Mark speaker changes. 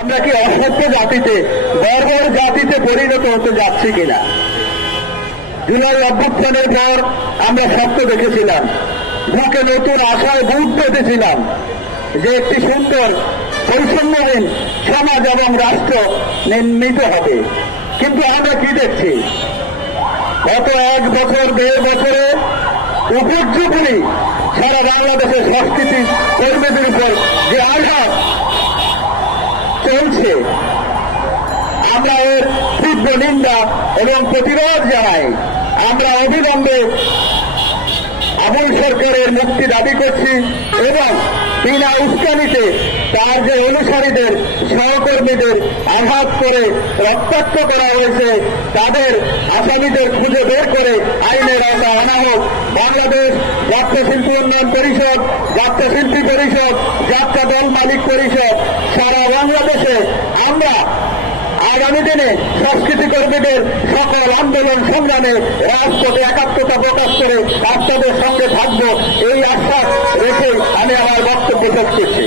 Speaker 1: আমরা কি অসভ্য জাতিতে, বর্বর জাতিতে পরিণত হতে যাচ্ছি কিনা? জুলাই অভ্যুত্থানের পর আমরা সত্য দেখেছিলাম বুকে নতুন আশায় বুক পেতেছিলাম যে একটি সুন্দর পরিচ্ছন্নহীন সমাজ এবং রাষ্ট্র নির্মিত হবে। কিন্তু আমরা কি দেখছি? গত এক বছর, দেড় বছরে উপর্যুপরি সারা বাংলাদেশের সংস্কৃতি কর্মীদের উপর চলছে। আমরা এর তীব্র নিন্দা এবং প্রতিরোধ জানাই। আমরা অবিলম্বে আবুল সরকারের মুক্তি দাবি করছি এবং বিনা উস্কানিতে তার যে অনুসারীদের, সহকর্মীদের আঘাত করে রক্তাক্ত করা হয়েছে, তাদের আসামিদের খুঁজে বের করে আইনের আওতা আনা হোক। বাংলাদেশ যাত্রা শিল্পী উন্নয়ন পরিষদ যাত্রা শিল্পী পরিষদ যাত্রা দল মালিক পরিষদ সারা বাংলাদেশে আমরা আগামী দিনে সংস্কৃতি কর্মীদের সকল আন্দোলন সংগ্রামে রাজপথে একাত্মতা প্রকাশ করে আপনাদের সঙ্গে থাকব এই আশ্বাস রেখে আমি আমার বক্তব্য শেষ করছি।